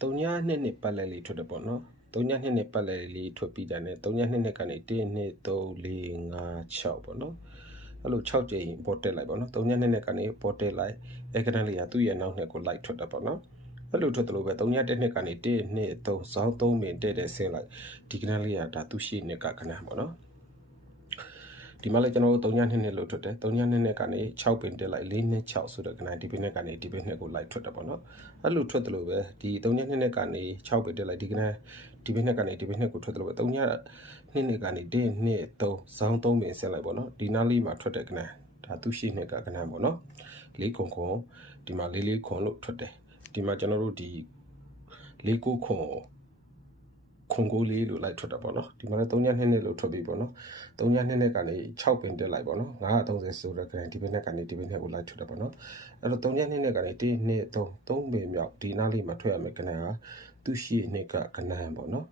3ညနှစ်နှစ်ပတ်လဲလေးထွက်တယ်ပေါ့နော်3ညနှစ်နှစ်ပတ်လဲလေးထွက်ပြီးတယ်နဲ့3ညနှစ်နှစ်ကနေ1 2 3 4 5 6ပေါ့နော်အဲ့လို6ကြိမ်ပေါ်တက်လိုက်ပေါ့နော်3ညနှစ်နှစ်ကနေပေါ်တက်လိုက်အဲကနလေးကသူ့ရဲ့နောက်နှစ်ကိုလိုက်ထွက်တယ်ပေါ့နော်အဲ့လိုထွက်တယ်လို့ပဲ3ညတစ်နှစ်ကနေ1 2 3ဇောင်း3ပင်တက်တဲ့ဆင်းလိုက်ဒီကနလေးကဒါသူရှိနှစ်ကကနပေါ့နော် ဒီမှာလည်းကျွန်တော်တို့3ညနှစ်နှစ်လို့ထွက်တယ်3ညနှစ်နှစ်ကနေ6ပင်တက်လိုက်4နှစ်6ဆိုတော့ခဏဒီပင်နဲ့ကနေဒီပင်နဲ့ကိုလိုက်ထွက်တယ်ပေါ့နော်အဲ့လိုထွက်တယ်လို့ပဲဒီ3ညနှစ်နှစ်ကနေ6ပင်တက်လိုက်ဒီကနေ့ဒီပင်နဲ့ကနေဒီပင်နဲ့ကိုထွက်တယ်လို့ပဲ3ညနှစ်နှစ်ကနေ1 2 3ဇောင်း3ပင်ဆင်းလိုက်ပေါ့နော်ဒီနားလေးမှာထွက်တဲ့ခဏဒါသူရှိနှစ်ကခဏပေါ့နော်လေးခုံခုံဒီမှာလေးလေးခုံလို့ထွက်တယ်ဒီမှာကျွန်တော်တို့ဒီလေးကိုခုံ ခွန်ကိုလေးလို့လိုက်ထွက်တာပေါ့နော်ဒီမှာလည်း3ည2နှစ်လို့ထွက်ပြီပေါ့နော်3ည2နှစ်ကနေ6ပင်တက်လိုက်ပေါ့နော်930ဆိုတော့ကန်ဒီပင်နဲ့ကနေဒီပင်နဲ့ကိုလိုက်ထွက်တာပေါ့နော်အဲ့တော့3ည2နှစ်ကနေ1 2 3 3ပင်မြောက်ဒီနားလေးမှာထွက်ရမယ်ကနန်ဟာသူရှိနှစ်ကကနန်ပေါ့နော်